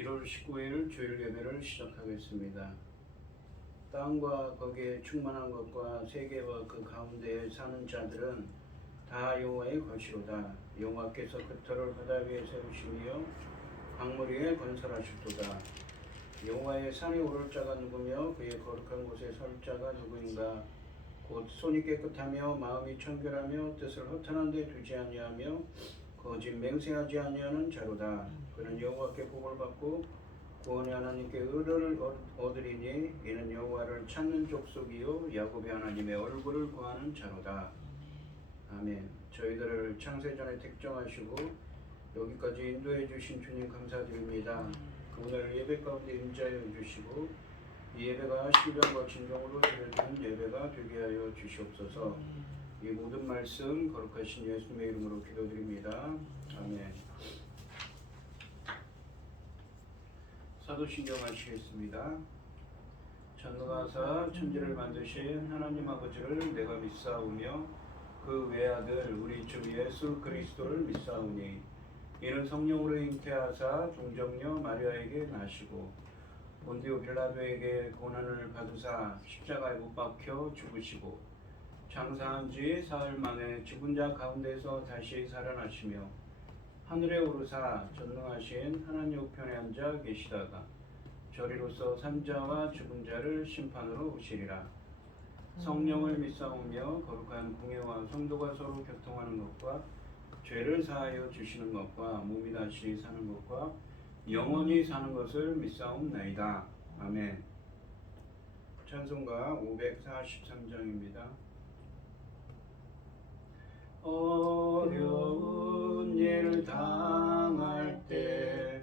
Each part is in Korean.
1월 19일 주일 예배를 시작하겠습니다. 땅과 거기에 충만한 것과 세계와 그 가운데에 사는 자들은 다 여호와의 것이로다. 여호와께서 그 터를 바다 위에 세우시며 강물 위에 건설하셨도다. 여호와의 산에 오를 자가 누구며 그의 거룩한 곳에 설 자가 누구인가? 곧 손이 깨끗하며 마음이 청결하며 뜻을 허탄한 데 두지 아니하며 거짓 맹세하지 아니하는 자로다. 그는 여호와께 복을 받고 구원의 하나님께 의를 얻으리니 이는 여호와를 찾는 족속이요 야곱의 하나님의 얼굴을 구하는 자로다. 아멘. 저희들을 창세전에 택정하시고 여기까지 인도해 주신 주님 감사드립니다. 오늘 예배 가운데 임재하여 주시고 이 예배가 신령과 진정으로 드려지는 예배가 되게 하여 주시옵소서. 이 모든 말씀 거룩하신 예수님의 이름으로 기도드립니다. 아멘. 사도신경 하시겠습니다. 전능하사 천지를 만드신 하나님 아버지를 내가 믿사오며 그 외아들 우리 주 예수 그리스도를 믿사오니 이는 성령으로 잉태하사 동정녀 마리아에게 나시고 본디오 빌라도에게 고난을 받으사 십자가에 못 박혀 죽으시고 장사한 지 사흘 만에 죽은 자 가운데서 다시 살아나시며 하늘에 오르사 전능하신 하나님 우편에 앉아 계시다가 저리로서 산자와 죽은 자를 심판으로 오시리라. 성령을 믿사오며 거룩한 공예와 성도가 서로 교통하는 것과 죄를 사하여 주시는 것과 몸이 다시 사는 것과 영원히 사는 것을 믿사옵나이다. 아멘. 찬송가 543장입니다. 어려운 일 당할 때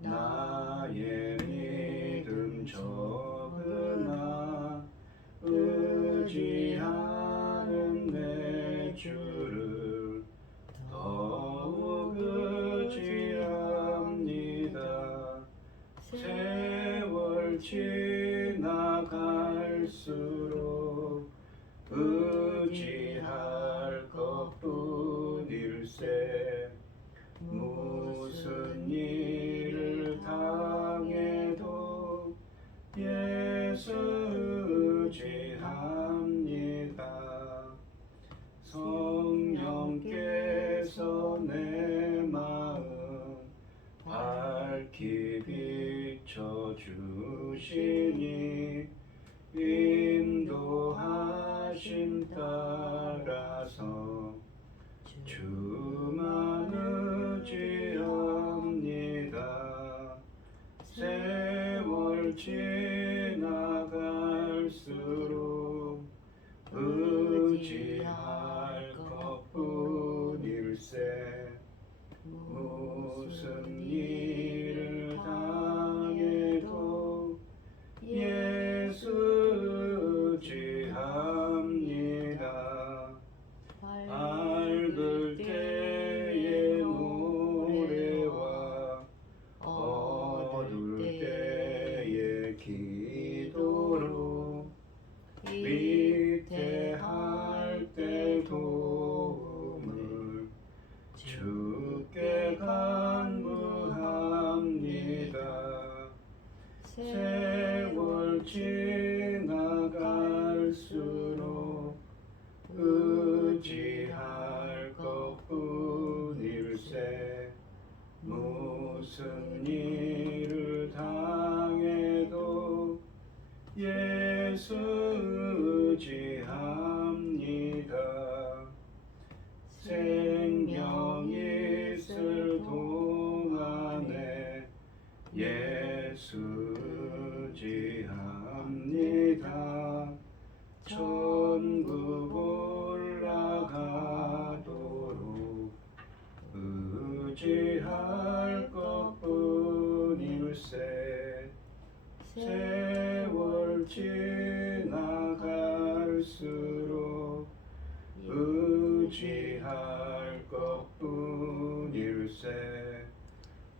나의 믿음 적으나 의지하는 내 주를 더욱 의지합니다. 세월 지나갈수록 의지할 것뿐일세. 무슨 일을 당해도 예수 의지합니다. 성령께서 내 마음 밝히 비춰주시니 인도하심 따라서 주만 의지합니다. 세월 지나갈수록 의지할 것뿐일세. 무슨 일을 당해도 예수 의지합니다. 밝을 때의 노래와 어두울 때의 기도로 위태할 때 도움을 주께 간구합니다. 세월 지나갈수록 의지할 것뿐일세. 무슨 일을 당해도 예수 의지합니다. 생명 있을 동안에 예수 의지합니다. 천국 올라가도록 의지할 것뿐일세. 세월 지나갈수록 의지할 것뿐일세.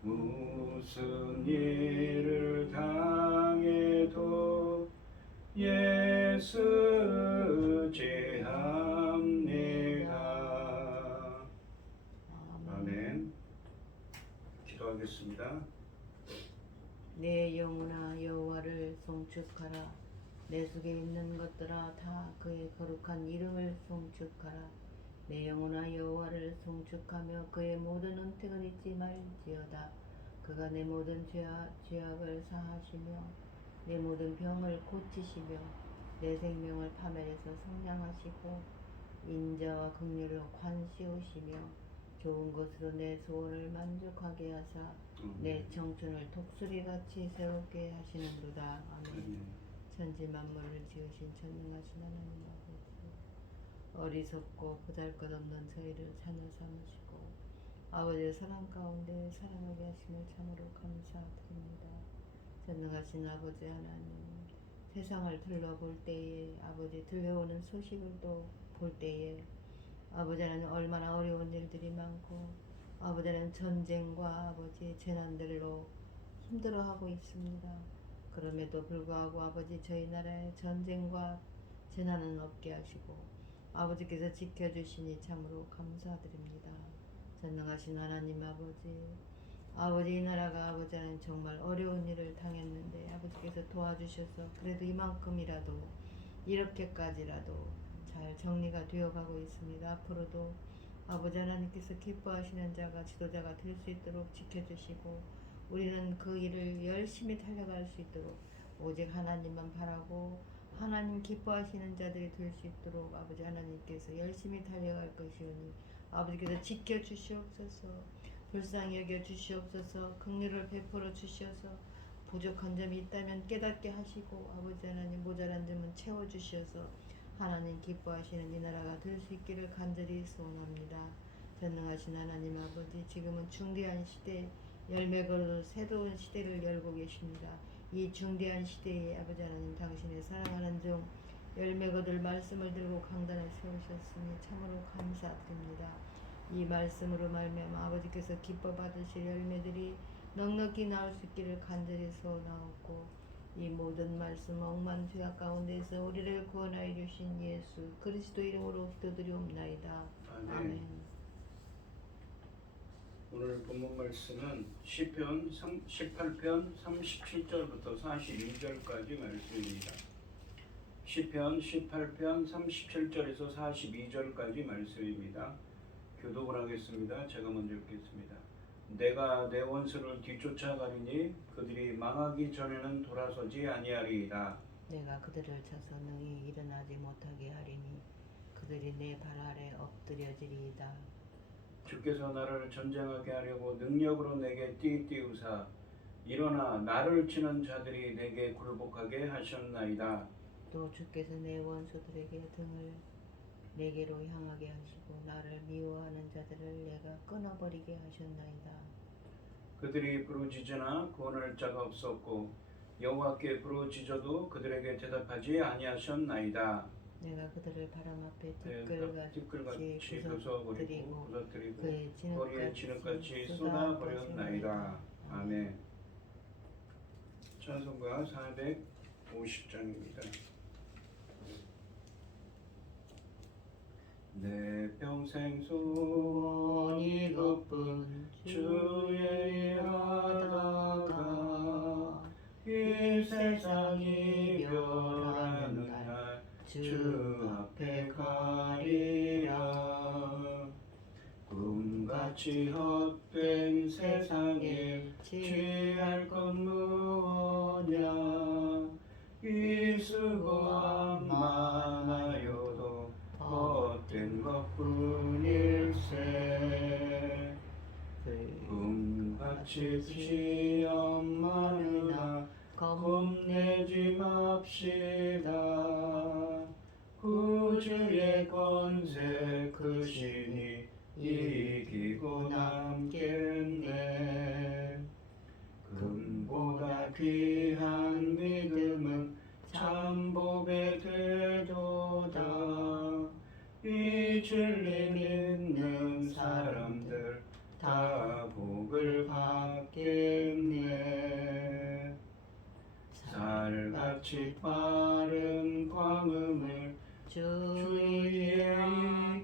무슨 일을 당해도 예수 의지합니다. 아멘. 기도하겠습니다. 내 영혼아 여호와를 송축하라. 내 속에 있는 것들아 다 그의 거룩한 이름을 송축하라. 내 영혼아 여호와를 송축하며 그의 모든 은택을 잊지 말지어다. 그가 내 모든 죄악을 사하시며 내 모든 병을 고치시며 내 생명을 파멸해서 성량하시고 인자와 긍휼로 관시우시며 좋은 것으로 내 소원을 만족하게 하사 내 청춘을 독수리같이 새롭게 하시는도다. 아멘. 천지 만물을 지으신 전능하신 하나님 아버지, 어리석고 보잘것없는 저희를 자녀 삼으시고 아버지의 사랑 가운데 살아가게 하심을 참으로 감사드립니다. 전능하신 아버지 하나님, 세상을 둘러볼 때에 아버지 들려오는 소식을 또 볼 때에 아버지 하나님 얼마나 어려운 일들이 많고 아버지 하나님 전쟁과 아버지 재난들로 힘들어하고 있습니다. 그럼에도 불구하고 아버지 저희 나라에 전쟁과 재난은 없게 하시고 아버지께서 지켜주시니 참으로 감사드립니다. 전능하신 하나님 아버지 이 나라가 아버지 하나님 정말 어려운 일을 당했는데 아버지께서 도와주셔서 그래도 이만큼이라도 이렇게까지라도 잘 정리가 되어가고 있습니다. 앞으로도 아버지 하나님께서 기뻐하시는 자가 지도자가 될 수 있도록 지켜주시고 우리는 그 일을 열심히 달려갈 수 있도록 오직 하나님만 바라고 하나님 기뻐하시는 자들이 될 수 있도록 아버지 하나님께서 열심히 달려갈 것이오니 아버지께서 지켜주시옵소서. 불쌍히 여겨 주시옵소서. 긍휼을 베풀어 주시어서 부족한 점이 있다면 깨닫게 하시고 아버지 하나님 모자란 점은 채워주시어서 하나님 기뻐하시는 이 나라가 될 수 있기를 간절히 소원합니다. 전능하신 하나님 아버지, 지금은 중대한 시대, 열매 거둘 새로운 시대를 열고 계십니다. 이 중대한 시대에 아버지 하나님 당신의 사랑하는 종 열매 거둘 말씀을 들고 강단에 세우셨으니 참으로 감사드립니다. 이 말씀으로 말미암아 아버지께서 기뻐 받으실 열매들이 넉넉히 나올 수 있기를 간절히 소원하옵고 이 모든 말씀 억만 죄악 가운데서 우리를 구원하여 주신 예수 그리스도 이름으로 기도드리옵나이다. 아멘. 오늘 본문 말씀은 시편 18편 37절부터 42절까지 말씀입니다. 시편 18편 37절에서 42절까지 말씀입니다. 교독을 하겠습니다. 제가 먼저 읽겠습니다. 내가 내 원수를 뒤쫓아가리니 그들이 망하기 전에는 돌아서지 아니하리이다. 내가 그들을 쳐서 능히 일어나지 못하게 하리니 그들이 내 발 아래 엎드려지리이다. 주께서 나를 전쟁하게 하려고 능력으로 내게 띠띠우사 일어나 나를 치는 자들이 내게 굴복하게 하셨나이다. 또 주께서 내 원수들에게 등을 내게로 향하게 하시고 나를 미워하는 자들을 내가 끊어버리게 하셨나이다. 그들이 부르짖으나 구원할 자가 없었고 여호와께 부르짖어도 그들에게 대답하지 아니하셨나이다. 내가 그들을 바람 앞에 티끌같이 부숴버리고 그의 거리에 진흙같이 쏟아버렸나이다. 아멘. 찬송가 450장입니다. 내 평생 소원이 이것뿐 주의 일하다가 이 세상 이별하는 날 주 앞에 가리라. 꿈같이 헛된 세상에 취할 것 무엇냐. 이 수고함 많아요도 헛된 것뿐일세. 꿈같이 시험 많으나 겁내지 맙시다. 구주의 권세 크시니 이기고 남겠네. 금보다 귀한 믿음은 참복의 되도다. 이 진리 믿는 사람들 다 복을 받겠네. 살같이 빠른 광음을 주위에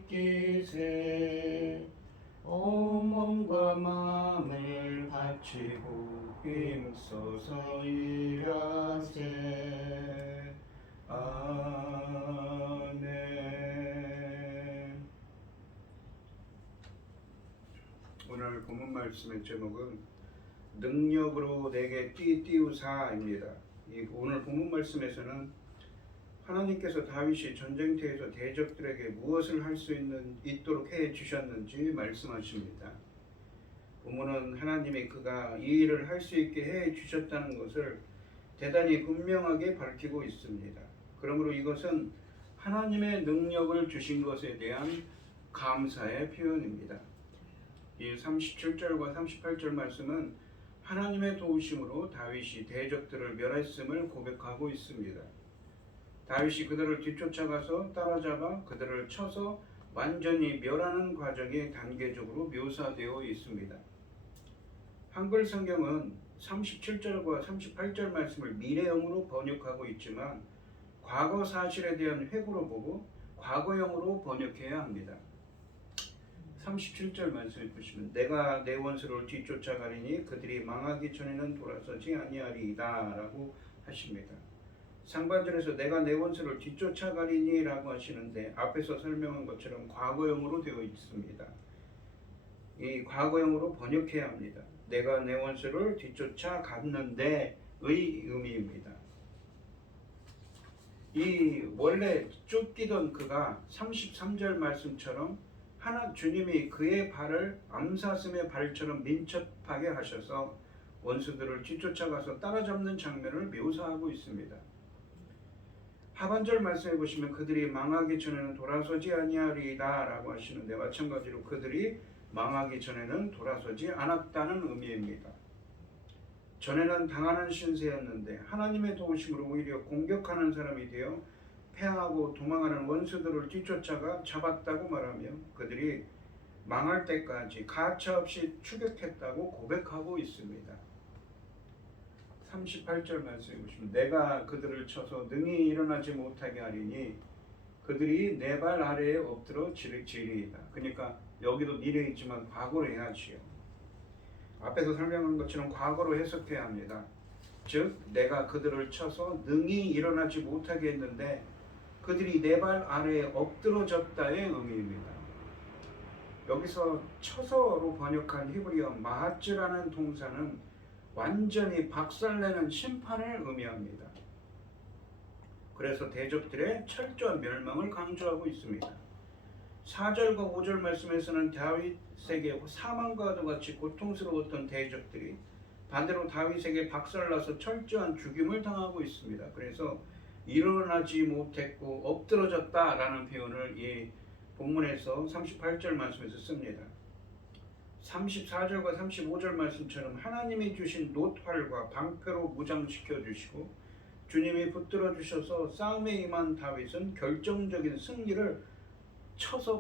끼세. 온 몸과 마음을 바치고 힘써서 일하세. 아멘. 오늘 본문 말씀의 제목은 능력으로 내게 띠띠우사입니다. 오늘 본문 말씀에서는 하나님께서 다윗이 전쟁터에서 대적들에게 무엇을 할 수 있도록 해 주셨는지 말씀하십니다. 본문은 하나님이 그가 이 일을 할 수 있게 해 주셨다는 것을 대단히 분명하게 밝히고 있습니다. 그러므로 이것은 하나님의 능력을 주신 것에 대한 감사의 표현입니다. 이 37절과 38절 말씀은 하나님의 도우심으로 다윗이 대적들을 멸했음을 고백하고 있습니다. 다윗이 그들을 뒤쫓아가서 따라잡아 그들을 쳐서 완전히 멸하는 과정이 단계적으로 묘사되어 있습니다. 한글 성경은 37절과 38절 말씀을 미래형으로 번역하고 있지만 과거 사실에 대한 회고로 보고 과거형으로 번역해야 합니다. 37절 말씀을 보시면 내가 내 원수를 뒤쫓아가리니 그들이 망하기 전에는 돌아서지 아니하리이다 라고 하십니다. 상반절에서 내가 내 원수를 뒤쫓아가리니 라고 하시는데 앞에서 설명한 것처럼 과거형으로 되어 있습니다. 이 과거형으로 번역해야 합니다. 내가 내 원수를 뒤쫓아갔는데의 의미입니다. 이 원래 쫓기던 그가 33절 말씀처럼 주님이 그의 발을 암사슴의 발처럼 민첩하게 하셔서 원수들을 뒤쫓아가서 따라잡는 장면을 묘사하고 있습니다. 하반절 말씀해 보시면 그들이 망하기 전에는 돌아서지 아니하리이다 라고 하시는데 마찬가지로 그들이 망하기 전에는 돌아서지 않았다는 의미입니다. 전에는 당하는 신세였는데 하나님의 도우심으로 오히려 공격하는 사람이 되어 패하고 도망하는 원수들을 뒤쫓아가 잡았다고 말하며 그들이 망할 때까지 가차없이 추격했다고 고백하고 있습니다. 38절 말씀해 보시면 내가 그들을 쳐서 능히 일어나지 못하게 하리니 그들이 내 발 아래에 엎드러 지리이다. 그러니까 여기도 미래에 있지만 과거로 해야지요. 앞에서 설명한 것처럼 과거로 해석해야 합니다. 즉 내가 그들을 쳐서 능히 일어나지 못하게 했는데 그들이 내 발 아래에 엎드러졌다의 의미입니다. 여기서 쳐서로 번역한 히브리어 마하츠라는 동사는 완전히 박살내는 심판을 의미합니다. 그래서 대적들의 철저한 멸망을 강조하고 있습니다. 4절과 5절 말씀에서는 다윗에게 사망과도 같이 고통스러웠던 대적들이 반대로 다윗에게 박살나서 철저한 죽임을 당하고 있습니다. 그래서 일어나지 못했고 엎드러졌다라는 표현을 이 본문에서 38절 말씀에서 씁니다. 34절과 35절 말씀처럼 하나님이 주신 놋활과 방패로 무장시켜 주시고 주님이 붙들어 주셔서 싸움에 임한 다윗은 결정적인 승리를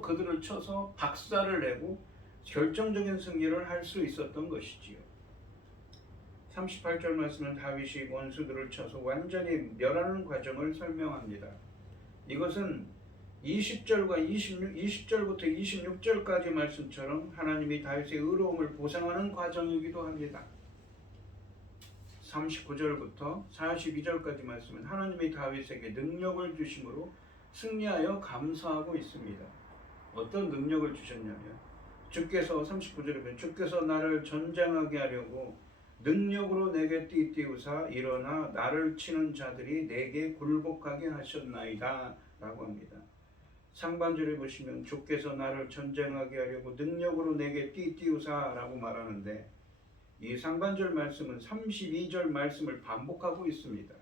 그들을 쳐서 박살을 내고 결정적인 승리를 할 수 있었던 것이지요. 38절 말씀은 다윗이 원수들을 쳐서 완전히 멸하는 과정을 설명합니다. 이것은 20절부터 26절까지 말씀처럼 하나님이 다윗의 의로움을 보상하는 과정이기도 합니다. 39절부터 42절까지 말씀은 하나님이 다윗에게 능력을 주심으로 승리하여 감사하고 있습니다. 어떤 능력을 주셨냐면 주께서 39절에 보면 주께서 나를 전쟁하게 하려고 능력으로 내게 띠띠우사 일어나 나를 치는 자들이 내게 굴복하게 하셨나이다 라고 합니다. 상반절에 보시면 주께서 나를 전쟁하게 하려고 능력으로 내게 띠띠우사 라고 말하는데 이 상반절 말씀은 32절 말씀을 반복하고 있습니다.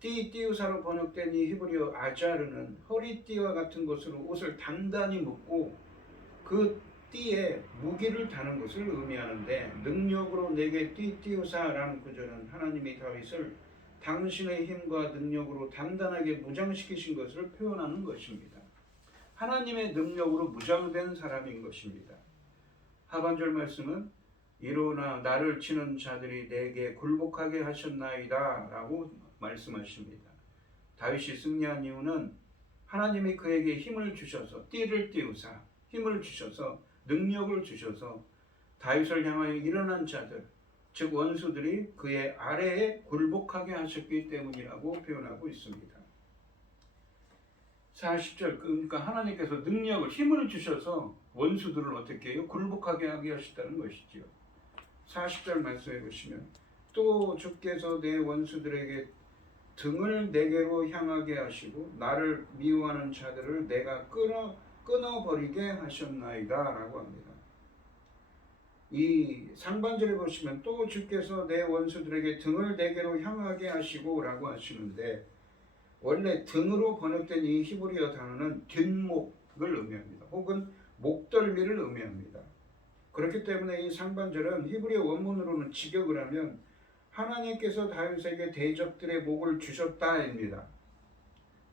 띠띠우사로 번역된 이 히브리어 아자르는 허리띠와 같은 것으로 옷을 단단히 묶고 그 띠에 무기를 다는 것을 의미하는데 능력으로 내게 띠띠우사라는 구절은 하나님이 다윗을 당신의 힘과 능력으로 단단하게 무장시키신 것을 표현하는 것입니다. 하나님의 능력으로 무장된 사람인 것입니다. 하반절 말씀은 일어나 나를 치는 자들이 내게 굴복하게 하셨나이다 라고 말씀하십니다. 다윗이 승리한 이유는 하나님이 그에게 힘을 주셔서 띠를 띠우사 힘을 주셔서 능력을 주셔서 다윗을 향하여 일어난 자들, 즉 원수들이 그의 아래에 굴복하게 하셨기 때문이라고 표현하고 있습니다. 40절, 그러니까 하나님께서 능력을, 힘을 주셔서 원수들을 어떻게 해요? 굴복하게 하게 하셨다는 것이지요. 40절 말씀해 보시면, 또 주께서 내 원수들에게 등을 내게로 향하게 하시고 나를 미워하는 자들을 내가 끊어버리게 하셨나이다 라고 합니다. 이 상반절에 보시면 또 주께서 내 원수들에게 등을 내게로 향하게 하시고 라고 하시는데, 원래 등으로 번역된 이 히브리어 단어는 뒷목을 의미합니다. 혹은 목덜미를 의미합니다. 그렇기 때문에 이 상반절은 히브리어 원문으로는 직역을 하면 하나님께서 다윗에게 대적들의 목을 주셨다입니다.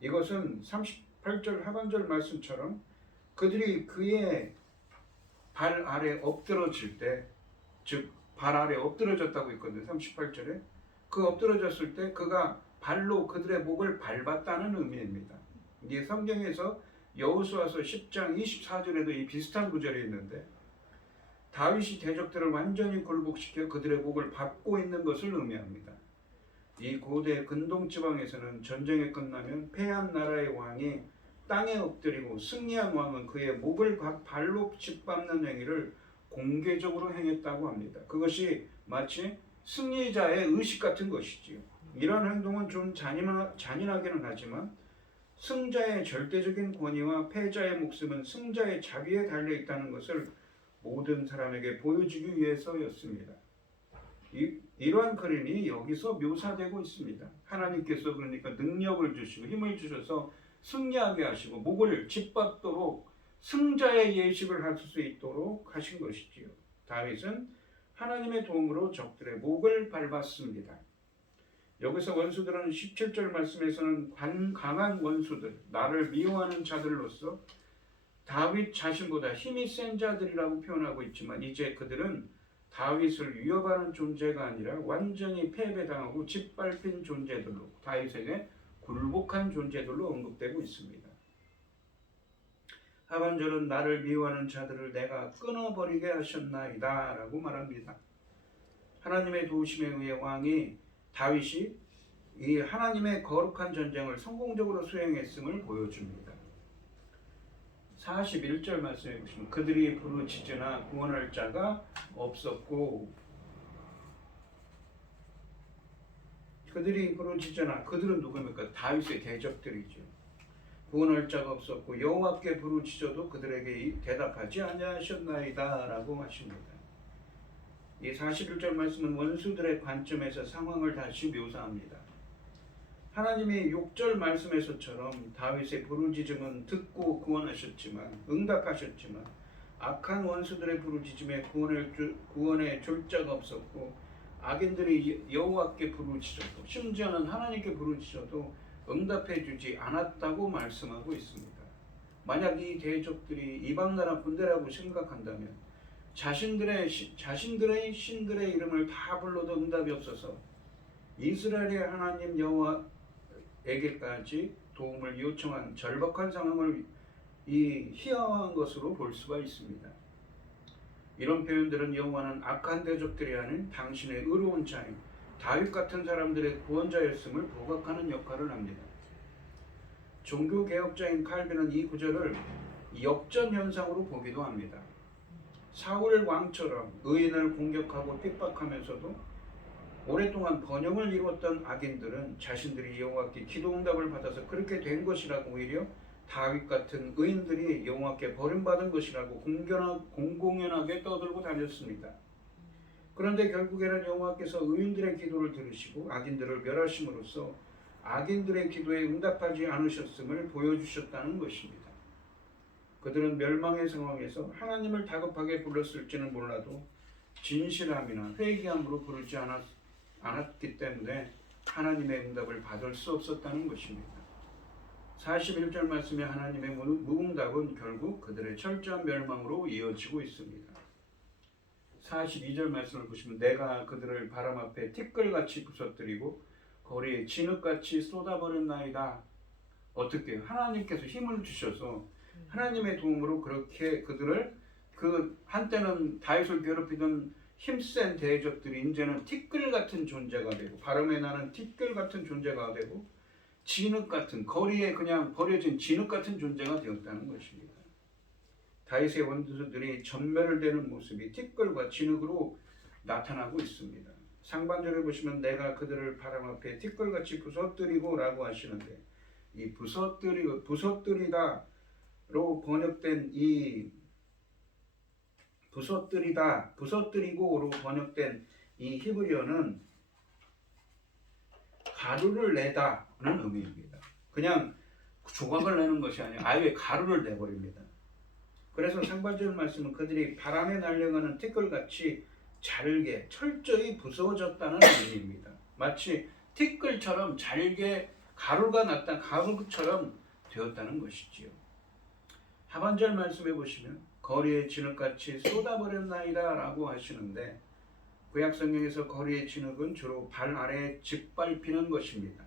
이것은 38절 하반절 말씀처럼 그들이 그의 발 아래 엎드러질 때, 즉 발 아래 엎드러졌다고 있거든요. 38절에 그 엎드러졌을 때 그가 발로 그들의 목을 밟았다는 의미입니다. 이게 성경에서 여호수아서 10장 24절에도 이 비슷한 구절이 있는데, 다윗이 대적들을 완전히 굴복시켜 그들의 목을 밟고 있는 것을 의미합니다. 이 고대 근동 지방에서는 전쟁이 끝나면 패한 나라의 왕이 땅에 엎드리고 승리한 왕은 그의 목을 발로 짓밟는 행위를 공개적으로 행했다고 합니다. 그것이 마치 승리자의 의식 같은 것이지요. 이러한 행동은 좀 잔인하기는 하지만 승자의 절대적인 권위와 패자의 목숨은 승자의 자비에 달려 있다는 것을 모든 사람에게 보여주기 위해서였습니다. 이러한 그림이 여기서 묘사되고 있습니다. 하나님께서 그러니까 능력을 주시고 힘을 주셔서 승리하게 하시고 목을 짓밟도록 승자의 예식을 할 수 있도록 하신 것이지요. 다윗은 하나님의 도움으로 적들의 목을 밟았습니다. 여기서 원수들은 17절 말씀에서는 강한 원수들, 나를 미워하는 자들로서 다윗 자신보다 힘이 센 자들이라고 표현하고 있지만, 이제 그들은 다윗을 위협하는 존재가 아니라 완전히 패배당하고 짓밟힌 존재들로, 다윗에게 굴복한 존재들로 언급되고 있습니다. 하반절은 나를 미워하는 자들을 내가 끊어버리게 하셨나이다 라고 말합니다. 하나님의 도우심에 의해 왕이 다윗이 이 하나님의 거룩한 전쟁을 성공적으로 수행했음을 보여줍니다. 41절 말씀해 보시면 그들이 부르짖으나 구원할 자가 없었고, 그들이 부르짖으나, 그들은 누구입니까? 다윗의 대적들이죠. 구원할 자가 없었고 여호와께 부르짖어도 그들에게 대답하지 아니하셨나이다 라고 하십니다. 이 41절 말씀은 원수들의 관점에서 상황을 다시 묘사합니다. 하나님이 6절 말씀에서처럼 다윗의 부르짖음은 듣고 구원하셨지만, 응답하셨지만 악한 원수들의 부르짖음에 구원의 줄 자가 없었고, 악인들이 여호와께 부르짖어도, 심지어는 하나님께 부르짖어도 응답해 주지 않았다고 말씀하고 있습니다. 만약 이 대적들이 이방나라 군대라고 생각한다면 자신들의 신들의 이름을 다 불러도 응답이 없어서 이스라엘의 하나님 여호와에게까지 도움을 요청한 절박한 상황을 희화화한 것으로 볼 수가 있습니다. 이런 표현들은 여호와는 악한 대적들이 아닌 당신의 의로운 자인 다윗 같은 사람들의 구원자였음을 부각하는 역할을 합니다. 종교개혁자인 칼빈은 이 구절을 역전 현상으로 보기도 합니다. 사울 왕처럼 의인을 공격하고 핍박하면서도 오랫동안 번영을 이루었던 악인들은 자신들이 여호와께 기도응답을 받아서 그렇게 된 것이라고, 오히려 다윗 같은 의인들이 여호와께 버림받은 것이라고 공공연하게 떠들고 다녔습니다. 그런데 결국에는 여호와께서 의인들의 기도를 들으시고 악인들을 멸하심으로써 악인들의 기도에 응답하지 않으셨음을 보여주셨다는 것입니다. 그들은 멸망의 상황에서 하나님을 다급하게 불렀을지는 몰라도 진실함이나 회개함으로 부르지 않았기 때문에 하나님의 응답을 받을 수 없었다는 것입니다. 41절 말씀에 하나님의 무응답은 결국 그들의 철저한 멸망으로 이어지고 있습니다. 42절 말씀을 보시면 내가 그들을 바람 앞에 티끌같이 부서뜨리고 거리에 진흙같이 쏟아버렸나이다. 어떻게? 하나님께서 힘을 주셔서 하나님의 도움으로 그렇게 그들을 그 한때는 다윗을 괴롭히던 힘센 대적들이 이제는 티끌 같은 존재가 되고 바람에 나는 티끌 같은 존재가 되고 진흙 같은 거리에 그냥 버려진 진흙 같은 존재가 되었다는 것입니다. 다윗의 원수들이 전멸되는 모습이 티끌과 진흙으로 나타나고 있습니다. 상반절에 보시면 내가 그들을 바람 앞에 티끌같이 부서뜨리고 라고 하시는데 이 부서뜨리다로 번역된 이 부서뜨리고로 번역된 이 히브리어는 가루를 내다는 의미입니다. 그냥 조각을 내는 것이 아니라 아예 가루를 내버립니다. 그래서 상반절 말씀은 그들이 바람에 날려가는 티끌같이 잘게 철저히 부서졌다는 의미입니다. 마치 티끌처럼 잘게 가루가 났다 가루처럼 되었다는 것이지요. 하반절 말씀해 보시면 거리에 진흙같이 쏟아버렸나이다 라고 하시는데 구약 성경에서 거리의 진흙은 주로 발 아래에 짓밟히는 것입니다.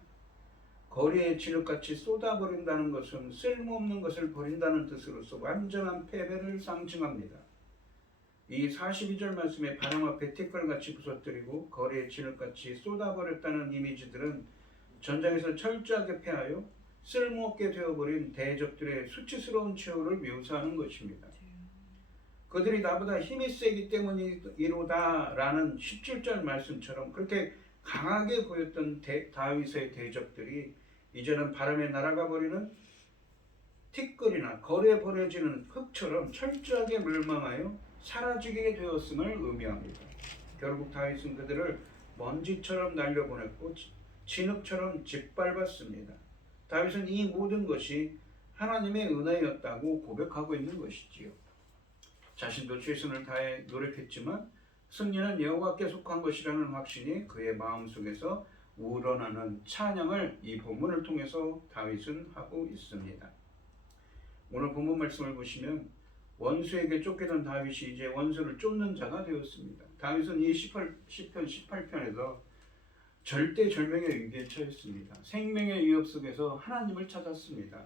거리에 진흙같이 쏟아버린다는 것은 쓸모없는 것을 버린다는 뜻으로서 완전한 패배를 상징합니다. 이 42절 말씀에 바람 앞에 티끌같이 부서뜨리고 거리에 진흙같이 쏟아버렸다는 이미지들은 전장에서 철저하게 패하여 쓸모없게 되어버린 대적들의 수치스러운 최후를 묘사하는 것입니다. 그들이 나보다 힘이 세기 때문이로다 라는 17절 말씀처럼 그렇게 강하게 보였던 다윗의 대적들이 이제는 바람에 날아가 버리는 티끌이나 거리에 버려지는 흙처럼 철저하게 멸망하여 사라지게 되었음을 의미합니다. 결국 다윗은 그들을 먼지처럼 날려보냈고 진흙처럼 짓밟았습니다. 다윗은 이 모든 것이 하나님의 은혜였다고 고백하고 있는 것이지요. 자신도 최선을 다해 노력했지만 승리는 여호와께 속한 것이라는 확신이 그의 마음속에서 우러나는 찬양을 이 본문을 통해서 다윗은 하고 있습니다. 오늘 본문 말씀을 보시면 원수에게 쫓기던 다윗이 이제 원수를 쫓는 자가 되었습니다. 다윗은 이 시편 18편에서 절대절명의 위기에 처했습니다. 생명의 위협 속에서 하나님을 찾았습니다.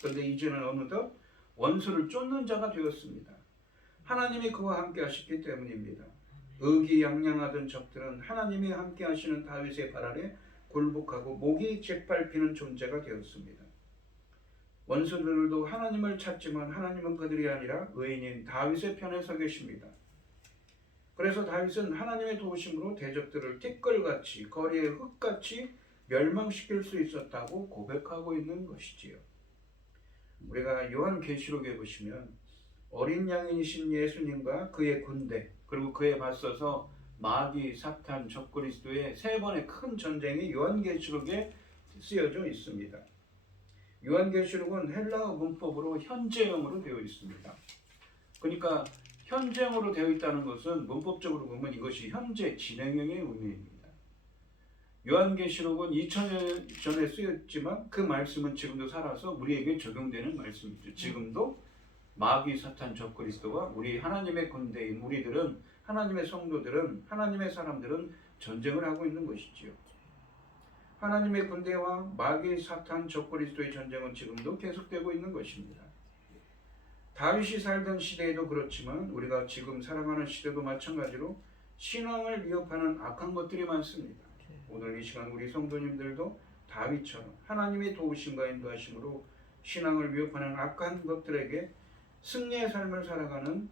그런데 이제는 어느덧 원수를 쫓는 자가 되었습니다. 하나님이 그와 함께 하셨기 때문입니다. 의기양양하던 적들은 하나님이 함께 하시는 다윗의 발 아래 굴복하고 목이 짓밟히는 존재가 되었습니다. 원수들도 하나님을 찾지만 하나님은 그들이 아니라 의인인 다윗의 편에 서 계십니다. 그래서 다윗은 하나님의 도우심으로 대적들을 티끌같이 거리의 흙같이 멸망시킬 수 있었다고 고백하고 있는 것이지요. 우리가 요한계시록에 보시면 어린 양이신 예수님과 그의 군대 그리고 그에 맞서서 마귀, 사탄, 적그리스도의 세 번의 큰 전쟁이 요한계시록에 쓰여져 있습니다. 요한계시록은 헬라어 문법으로 현재형으로 되어 있습니다. 그러니까 현재형으로 되어 있다는 것은 문법적으로 보면 이것이 현재 진행형의 의미입니다. 요한계시록은 2000년 전에 쓰였지만 그 말씀은 지금도 살아서 우리에게 적용되는 말씀이죠. 지금도 마귀, 사탄, 적그리스도와 우리 하나님의 군대인 우리들은 하나님의 성도들은 하나님의 사람들은 전쟁을 하고 있는 것이지요. 하나님의 군대와 마귀, 사탄, 적그리스도의 전쟁은 지금도 계속되고 있는 것입니다. 다윗이 살던 시대에도 그렇지만 우리가 지금 살아가는 시대도 마찬가지로 신앙을 위협하는 악한 것들이 많습니다. 오늘 이 시간 우리 성도님들도 다윗처럼 하나님의 도우심과 인도하심으로 신앙을 위협하는 악한 것들에게 승리의 삶을 살아가는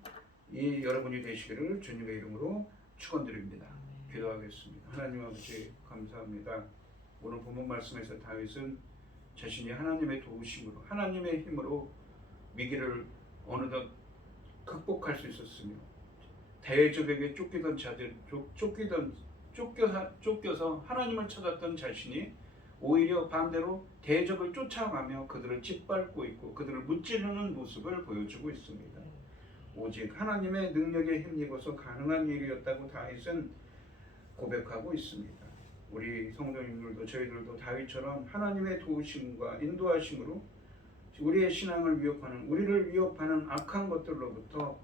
이 여러분이 되시기를 주님의 이름으로 축원드립니다. 기도하겠습니다. 하나님 아버지 감사합니다. 오늘 본문 말씀에서 다윗은 자신이 하나님의 도우심으로 하나님의 힘으로 위기를 어느덧 극복할 수 있었으며 대적에게 쫓기던 자들 쫓겨서 하나님을 찾았던 자신이 오히려 반대로 대적을 쫓아가며 그들을 짓밟고 있고 그들을 무찌르는 모습을 보여주고 있습니다. 오직 하나님의 능력에 힘입어서 가능한 일이었다고 다윗은 고백하고 있습니다. 우리 성도님들도 저희들도 다윗처럼 하나님의 도우심과 인도하심으로 우리의 신앙을 위협하는 우리를 위협하는 악한 것들로부터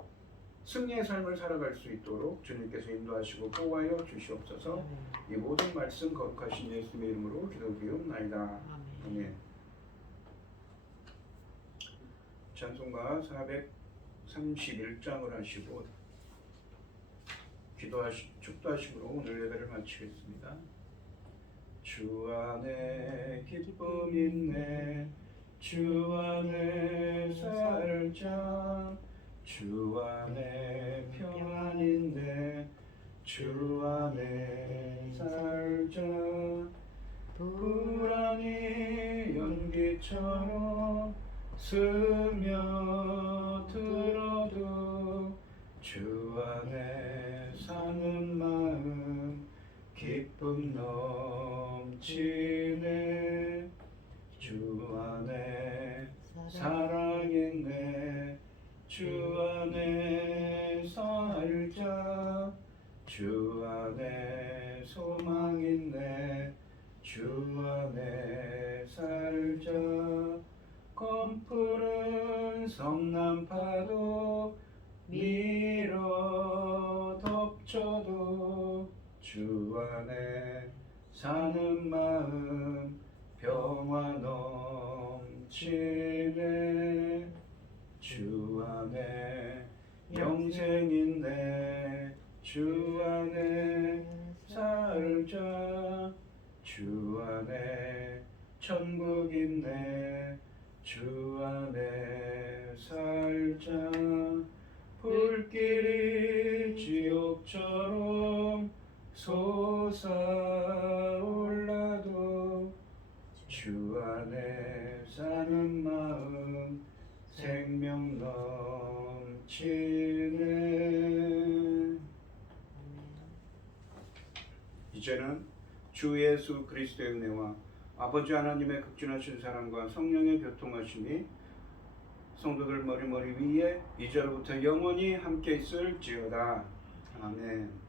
승리의 삶을 살아갈 수 있도록 주님께서 인도하시고 보호하여 주시옵소서. 이 모든 말씀 거룩하신 예수님의 이름으로 기도드리옵나이다. 아멘. 찬송가 31장을 하시고 축도하심으로 오늘 예배를 마치겠습니다. 주 안에 기쁨 있네 주 안에 살자 주 안에 평안 있네 주 안에 살자 불안이 연기처럼 스며들어도 주 안에 사는 마음 기쁨 넘치네 주 안에 사랑 있네 주 안에 살자 주 안에 소망 있네 주 안에 살자 검푸른 성난파도 밀어 덮쳐도 주 안에 사는 마음 평화 넘치네 주 안에 영생 있네 주 안에 살자 주 안에 천국 있네 주 안에 살자 불길이 지옥처럼 솟아올라도 주 안에 사는 마음 생명 넘치네. 이제는 주 예수 그리스도의 은혜와 아버지 하나님의 극진하신 사랑과 성령의 교통하심이 성도들 머리 위에 이제로부터 영원히 함께 있을지어다. 아멘.